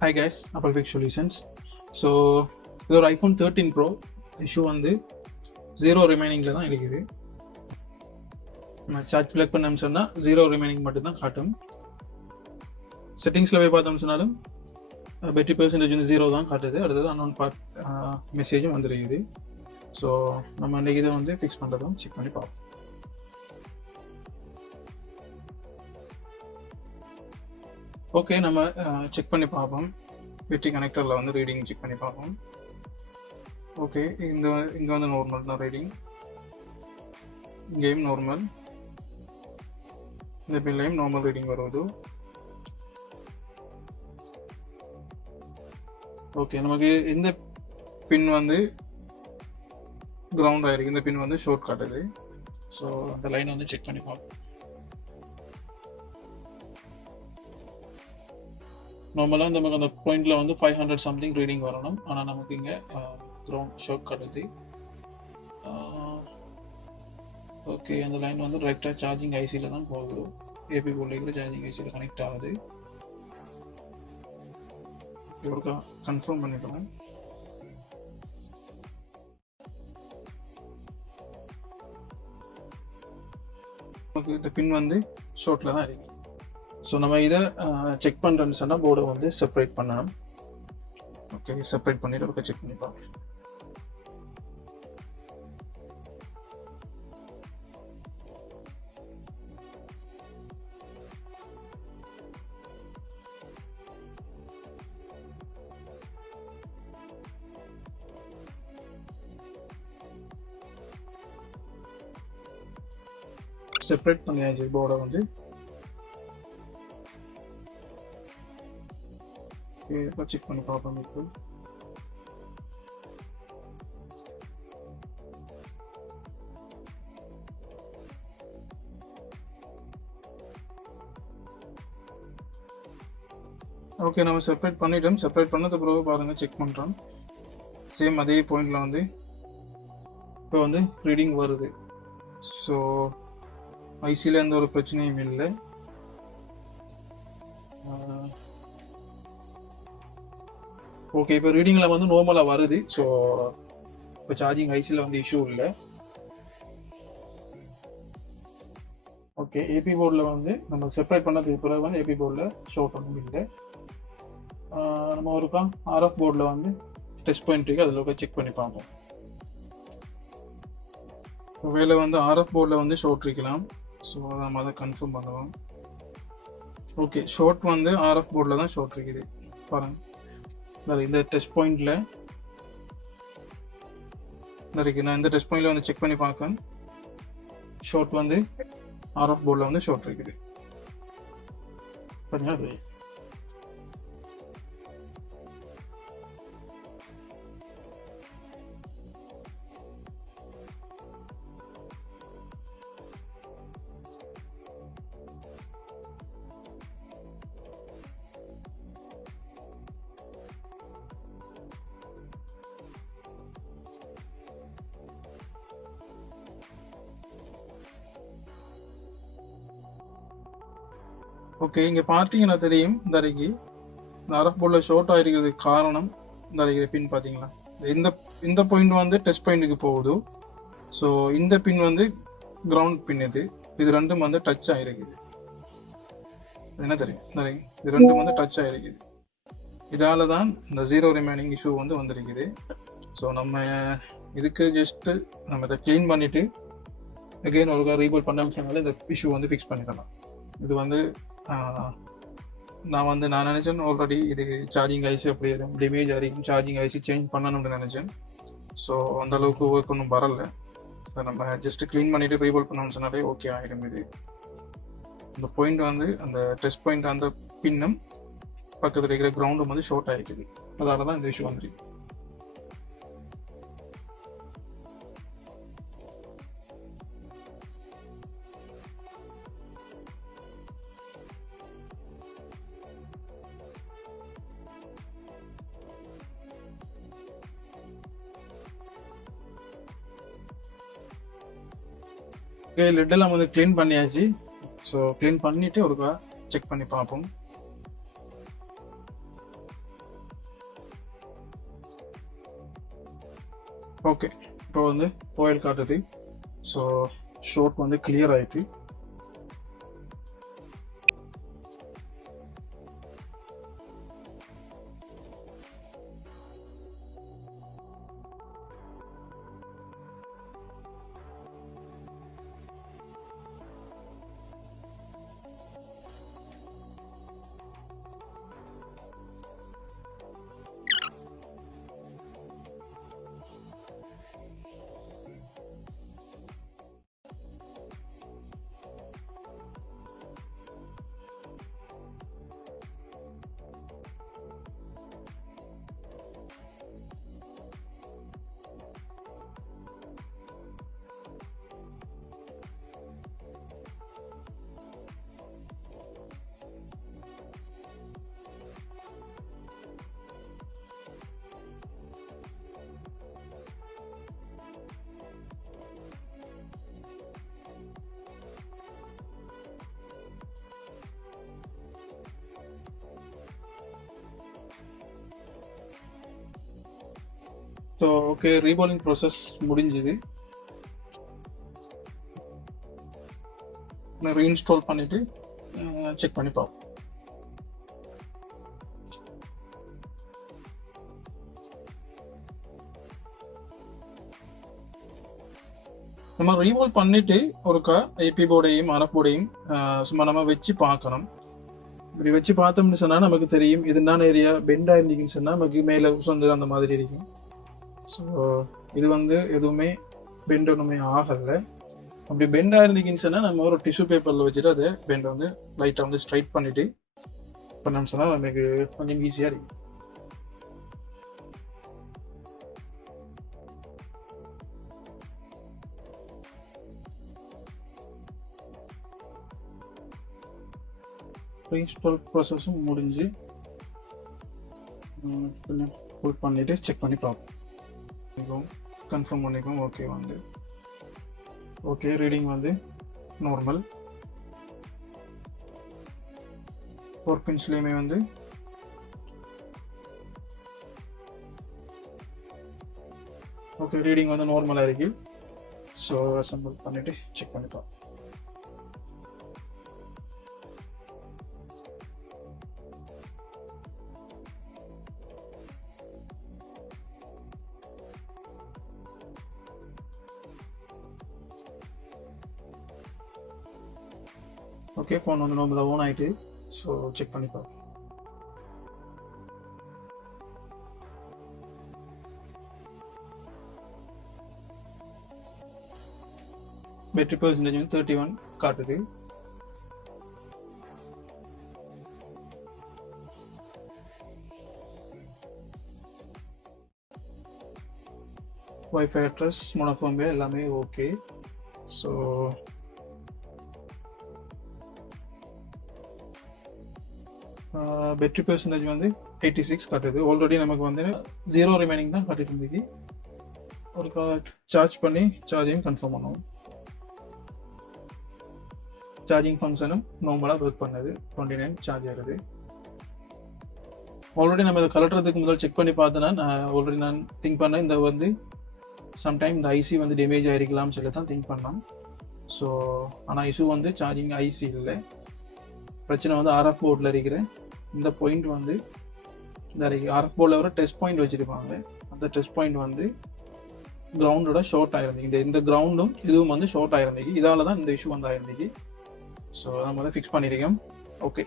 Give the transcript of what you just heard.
Hi guys, Apple Fix Solutions. So இது ஒரு iPhone 13 bro issue வந்து 0 ரிமைனிங்கில் தான் இருக்குது. நம்ம சார்ஜ் ஃபில் பண்ணோம்னு சொன்னால் 0 ரிமைனிங் மட்டும்தான் காட்டும். செட்டிங்ஸில் போய் பார்த்தோம்னு சொன்னாலும் பேட்டரி பெர்சன்டேஜ் வந்து 0 தான் காட்டுது. அடுத்தது அன்னோன் பார்ட் மெசேஜும் வந்துருக்குது. ஸோ நம்ம அன்றைக்கி இதை வந்து ஃபிக்ஸ் பண்ணுறதும் செக் பண்ணி பார்ப்போம். ஓகே, நம்ம செக் பண்ணி பார்ப்போம். பேட்டரி கனெக்டரில் வந்து ரீடிங் செக் பண்ணி பார்ப்போம். ஓகே, இங்கே வந்து நார்மல் தான் ரீடிங், இங்கேயும் நார்மல், இந்த பின்லையும் நார்மல் ரீடிங் வருவது. ஓகே, நமக்கு இந்த பின் வந்து கிரவுண்ட் ஆகிருக்கு, இந்த பின் வந்து ஷார்ட் காட்டுது. ஸோ அந்த லைன் வந்து செக் பண்ணி பார்ப்போம். நார்மலாக நமக்கு அந்த பாயிண்டில் வந்து 500 சம்திங் ரீடிங் வரணும். ஆனால் நமக்கு இங்கே கிரவுண்ட் ஷார்ட் காட்டுது. ஓகே, அந்த லைன் வந்து ரைட்டாக சார்ஜிங் ஐசியில் தான் போகுது. ஏபி போர்டில் கூட சார்ஜிங் ஐசியில் கனெக்ட் ஆகுது. இவருக்கு கன்ஃபார்ம் பண்ணிக்கலாம். நமக்கு இந்த பின் வந்து ஷார்ட்டில் தான் இருக்கு. ஸோ நம்ம இதை செக் பண்ணுறேன்னு சொன்னால் போர்டை வந்து செப்பரேட் பண்ணணும். ஓகே, செப்பரேட் பண்ணிட்டு ஒரு செக் பண்ணிப்போம். செப்பரேட் பண்ணியாச்சு போர்டை வந்து. செக் பண்ணி பார்ப்போம். இப்போ ஓகே, நம்ம செப்பரேட் பண்ணிட்டோம். செப்பரேட் பண்ணது பிறகு பாருங்க, செக் பண்ணுறோம். சேம் அதே பாயிண்டில் வந்து இப்போ வந்து ரீடிங் வருது. ஸோ ஐசியில் எந்த ஒரு பிரச்சனையும் இல்லை. ஓகே, இப்போ ரீடிங்கில் வந்து நார்மலாக வருது. ஸோ இப்போ சார்ஜிங் ஐசியில் வந்து இஷ்யூ இல்லை. ஓகே, ஏபி போர்டில் வந்து நம்ம செப்பரேட் பண்ணதுக்கு பிறகு வந்து ஏபி போர்டில் ஷார்ட் ஒன்றும் இல்லை. நம்ம ஒருக்கா ஆர்எஃப் போர்டில் வந்து டெஸ்ட் பாயிண்ட்டுக்கு அதில் செக் பண்ணி பார்ப்போம். வேலை வந்து ஆர்எஃப் போர்டில் வந்து ஷார்ட் இருக்கலாம். ஸோ நம்ம அதை கன்ஃபார்ம் பண்ணுவோம். ஓகே, ஷார்ட் வந்து ஆர்எஃப் போர்டில் தான் ஷார்ட் இருக்குது. பாருங்கள், இந்த டெஸ்ட் பாயிண்டில் இருக்கு. நான் இந்த டெஸ்ட் பாயிண்டில் வந்து செக் பண்ணி பார்க்கேன். ஷார்ட் வந்து ஆர்எஃப் போர்டில் வந்து ஷார்ட் இருக்குது. பார்த்தீங்கன்னா அது ஓகே. இங்கே பார்த்தீங்கன்னா தெரியும், இந்த அறைக்கு இந்த ஆர்எஃப் போர்டில் ஷார்ட் ஆகிருக்கிறதுக்கு காரணம் இந்த அறைக்கிற பின் பார்த்தீங்களா. இந்த பாயிண்ட் வந்து டெஸ்ட் பாயிண்ட்டுக்கு போகுது. ஸோ இந்த பின் வந்து கிரவுண்ட் பின். இது ரெண்டும் வந்து டச் ஆகிருக்குது. என்ன தெரியும், இது ரெண்டும் வந்து டச் ஆகிருக்குது. இதால தான் இந்த 0 ரிமைனிங் இஷ்யூ வந்து வந்திருக்குது. ஸோ நம்ம இதுக்கு ஜஸ்ட்டு நம்ம இதை க்ளீன் பண்ணிவிட்டு அகெயின் ஒரு ரீபோட் பண்ணாமல் சொன்னாலும் இந்த இஷ்யூ வந்து ஃபிக்ஸ் பண்ணிக்கலாம். இது வந்து நான் நினச்சேன் ஆல்ரெடி இது சார்ஜிங் ஐசி அப்படி டேமேஜ் ஆகிருக்கும், சார்ஜிங் ஐசி சேஞ்ச் பண்ணணும்னு நினச்சேன். ஸோ அந்த அளவுக்கு ஒர்க் ஒன்றும் வரல. அதை நம்ம ஜஸ்ட்டு க்ளீன் பண்ணிவிட்டு ரீபோட் பண்ணோம்னு சொன்னாலே ஓகே ஆகிடும். இது இந்த பாயிண்ட் வந்து அந்த டெஸ்ட் பாயிண்ட் அந்த பின்னும் பக்கத்தில் இருக்கிற கிரவுண்டும் வந்து ஷார்ட் ஆகிருக்குது. அதால தான் இந்த இஷ்யூ வந்துருக்கு. லிட்டெல்லாம் வந்து க்ளீன் பண்ணியாச்சு. ஸோ க்ளீன் பண்ணிவிட்டு ஒருக்கா செக் பண்ணி பார்ப்போம். ஓகே, இப்போ வந்து ஓயில் காட்டுது. ஸோ ஷோட் வந்து கிளியர் ஆயிட்டு. ஸோ ஓகே, ரீபாலிங் ப்ராசஸ் முடிஞ்சுது. நான் ரீஇன்ஸ்டால் பண்ணிவிட்டு செக் பண்ணி பார்ப்போம். நம்ம ரீவால் பண்ணிட்டு ஒருக்கா ஐபி போர்டையும் RF போர்டையும் சும்மா நம்ம வச்சு பார்க்கணும். இப்படி வச்சு பார்த்தோம்னு சொன்னால் நமக்கு தெரியும் இதுதான் ஏரியா பெண்டாக இருந்துச்சுன்னு சொன்னால் நமக்கு மேலே உசந்து அந்த மாதிரி இருக்கும். ஸோ இது வந்து எதுவுமே பெண்ட் ஒன்றுமே ஆகலை. அப்படி பெண்டாக இருந்துச்சுன்னு சொன்னால் நம்ம ஒரு டிஷ்யூ பேப்பரில் வச்சுட்டு அதை பெண்டை வந்து லைட்டாக வந்து ஸ்ட்ரைட் பண்ணிவிட்டு பண்ணோம்னு சொன்னால் நமக்கு கொஞ்சம் ஈஸியாக இருக்கும். ரீஇன்ஸ்டால் ப்ராசஸும் முடிஞ்சு கொஞ்சம் ஃபுல் பண்ணிவிட்டு செக் பண்ணி பார்ப்போம், கன்ஃபார்ம் பண்ணிக்கோம். ஓகே வந்து ஓகே, ரீடிங் வந்து நார்மல். 4 பின்ஸ்லேயுமே வந்து ஓகே ரீடிங் வந்து நார்மலாக இருக்கு. ஸோ அசம்பிள் பண்ணிவிட்டு செக் பண்ணி பார்ப்போம். ஓகே, ஃபோன் வந்து நார்மலாக ஓன் ஆகிட்டு. ஸோ செக் பண்ணி பார்ப்போம். பேட்டரி பர்சன்டேஜ் வந்து 31 காட்டுது. வைஃபை அட்ரஸ் மோனோஃபோன் எல்லாமே ஓகே. ஸோ பேட்டரி பர்சன்டேஜ் வந்து 86 காட்டுது. ஆல்ரெடி நமக்கு வந்து 0 ரிமைனிங் தான் காட்டிட்டு இருந்துச்சு. ஒரு சார்ஜ் பண்ணி சார்ஜிங் கன்ஃபார்ம் பண்ணுவோம். சார்ஜிங் ஃபங்க்ஷனும் நார்மலாக ஒர்க் பண்ணது. 29 சார்ஜ் ஆகுது. ஆல்ரெடி நம்ம இதை கலட்டுறதுக்கு முதல் செக் பண்ணி பார்த்தேன்னா நான் திங்க் பண்ணேன் இந்த வந்து சம்டைம் இந்த ஐசி வந்து டேமேஜ் ஆகிருக்கலாம்னு சொல்லி தான் திங்க் பண்ணேன். ஸோ ஆனால் இஷ்யூ வந்து சார்ஜிங் ஐசி இல்லை. பிரச்சனை வந்து RF போர்டில் இருக்கிற இந்த பாயிண்ட் வந்து இந்த RF போர்டில் வர டெஸ்ட் பாயிண்ட் வச்சுருப்பாங்க. அந்த டெஸ்ட் பாயிண்ட் வந்து கிரவுண்டோட ஷார்ட் ஆகிருந்தீங்க. இந்த கிரவுண்டும் இதுவும் வந்து ஷார்ட் ஆகிருந்தீங்க. இதால் தான் இந்த இஷ்யூ வந்து ஆகிருந்தீங்க. ஸோ நம்ம வந்து ஃபிக்ஸ் பண்ணியிருக்கோம். ஓகே.